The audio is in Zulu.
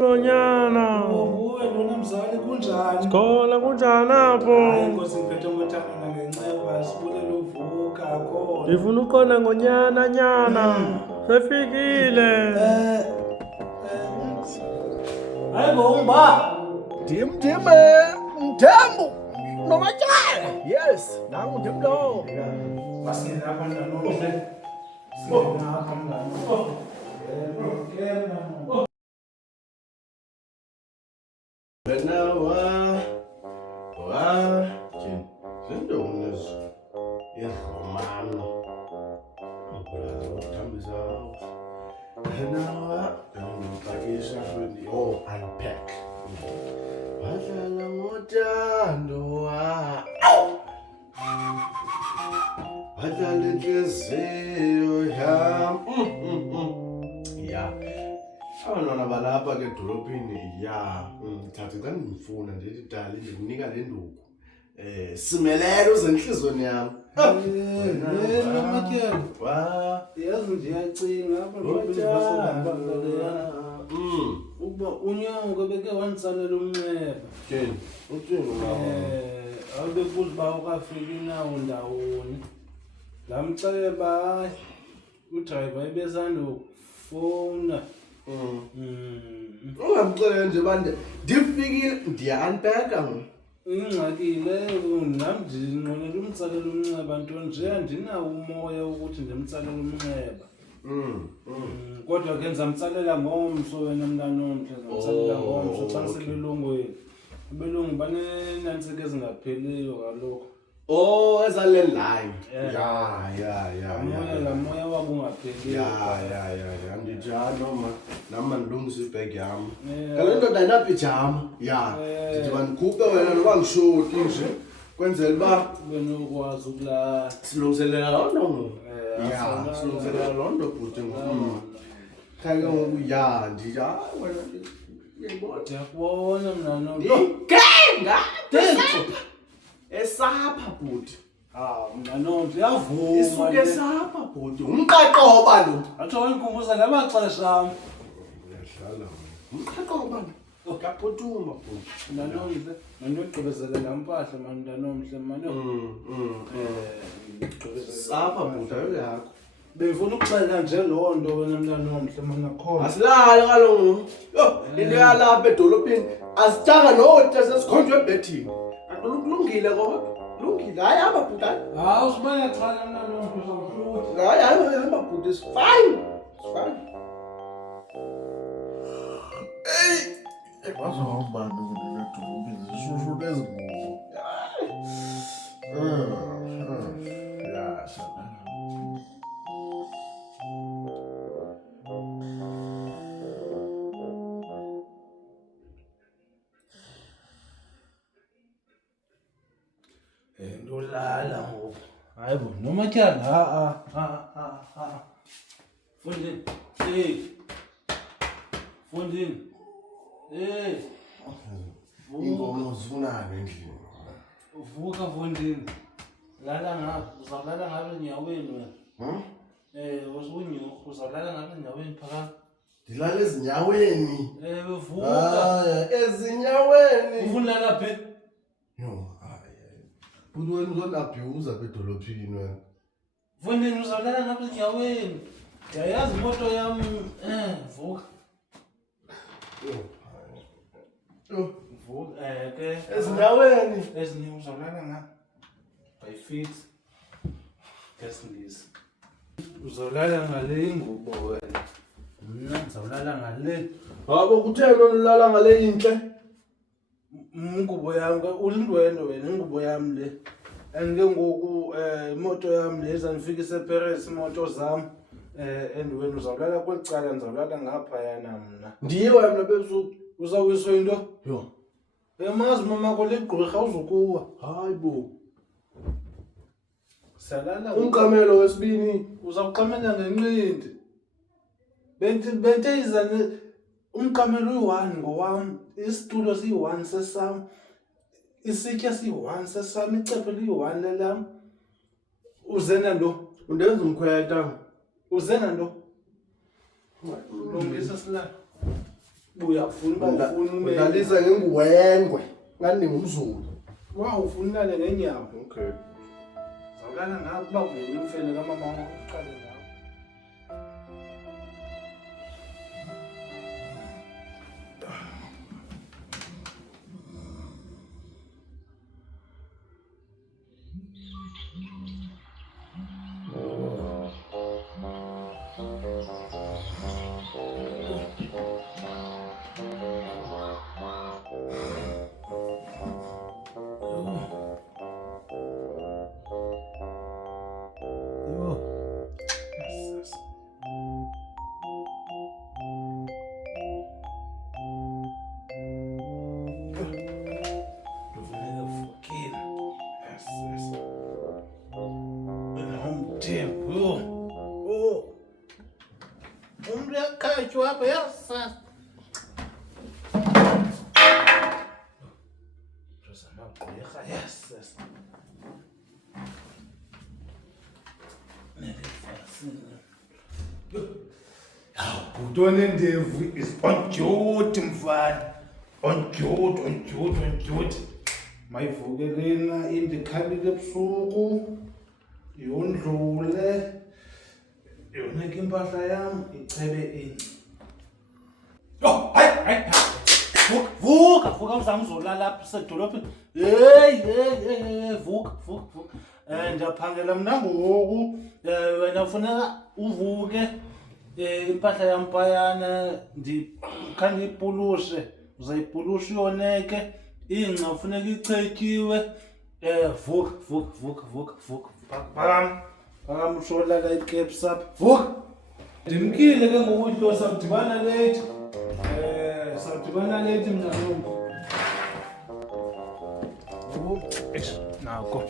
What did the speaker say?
Lonyana. Nguwe lona mzali kunjani? Sikhola kunjani apho? Hayi Nkosi ngiphethe ngothanda nangenceba sibulela uvuka khona. Ngifuna uqonda ngonyana nyana. Sefikile. Hayi bomba. Mthembu nomatyala. Yes, nangu ndim lo. Basina apha ndanohle. Sina apha ndanohle. Wena jini zindongozi iromano uthambisa wena ngipakisha futhi unpack wadlala ngothando wadlala inhliziyo ya abantwana balapha ke edolophini ya ngithathe xa ndimfuna ndithi dala ndikunika le nduku simelele uze entliziyweni yam Matyala. Yazi ndiyacinga apha ukuba unyongo beke wanditsalela umnxeba. Jeni uthini Awube kuthi uba ukafiki nawo ndawoni. Ngamceba hayi udrayiva ebesandokufowuna. ungamxeleli nje bande ndifikile ndiya-unpacka Ingxakile nam ndinqwenela umtsalela umnxeba nto nje andinawo umoya ukuthi ndimtsalele umnxeba. Kodwa ke ndizamtsalela ngomso wena mntanomhle, ndizamtsalela ngomso xa sebelungwini. Abelungu banenantsika ezingapheliyo kaloku. ezalandline Laa moya wabo ungapheliyo. ndijalo noma nama ndilungisa ibhegi yam kale ndoda ayinapijama ndithi bandikhuphe wena noba ngishoti nje kwenzela uba Ube nokwazi ukulala. silungiselela loo nto silungiselela loo nto bhuti khake ngoku ndija wena uyayibona Ndiyakubona mntanomhle. ndigenga esapha bhuti Mntanomhle uyavuma. isuke esapha bhuti umqaqoba lo Atsho wandikhumbuza ngamaxesha am. uyadlala umqaqoba lo kaphuthuma bhuti Mntanomhle mandiyogqibezelela mpahla mntanomhle mane. sapha bhuti ayo yakho Bengifuna ukuxela nje loo nto wena mntanomhle manakhona. asilali kaloku into yalapha edolophini asithanga note sesikhonjwe ebhethini kulungile kodwa kulungile hayi hamba bhuti Hawu usibane xhala mntanomhle uzawuhluthi. hayi hamba bhuti is fine Bazohamba edolophini zishushu nezingubo. Ya sana. Ndolala ngoku. Hayi bo nomatyala Fundini. Fundini. inkomo zifunani endlini Vuka Fundini. Lala ngapha, uzawulala ngapha enyaweni wena. Unyuka uzawulala ngapha enyaweni phakathi. ndilala ezinyaweni Vuka. ezinyaweni Ufuna ulala phi? bhuti wena uzondabhyuza bedolophini wena Fundini uzawulala ngapha enyaweni. Ndiyayazi imoto yam vuka. Vuka ke ezinyaweni ezinye uzawulala ngapha. By feet. Ngesingisi. Uzawulala ngale ingubo wena. Mna ndizawulala ngale. habo kutheni olulala ngale intle Ingubo yam ulindwendo wena ingubo yam le. And ke ngoku imoto yam le izandifikisa eParis imoto zam. And wena uzawulala kweli cala ndizawulala ngaphayana mna. ndiyiwa mna bebusuku Uzawiswa into? yho Emazi mamako ligqirha uzokuwa. hayi bo Salala umqamelo wesibini uzawuqamela ngenqindi. Bente izane umqamelo uyi-1 ngowam, isitulo siyi-1 sesam, isitya siyi-1 sesam, icephe liyi-1 lelam. Uzena nto? undenza umkhweta Uzena nto? Lungisa silala. uyafuna uba ufuna ume udlalisa ngenguwengwe ngathi ndingumzulu. ufuna ulale ngenyawo Okay. zawulala ngawo kuba kuvele umfene kamama wakho uqale ngawo. Umuntu yakhatshwa apha yasasa. Amagqwirha yasasa. Bhuti onendevu is on duty mfana. On duty. Mayivuke lena indikhalile ebusuku. Yondlule. Yonke impahla yam ichebe ingci. Hayi. Vuka uzama uzolala lapha sedolophini. Hey, vuka. Ndiyaphangela mna ngoku. Wena ufuneka uvuke. Impahla yam phayana ndikhanda ipulushe. Uzayipulusha uyoneke. Ingca ufuneka ichetyiwe. Vuka. Phakama usholala ikepsi apha. Vuka. Ndimkile ke ngoku samdibana late. Samdibana late mna nomntu. Nako.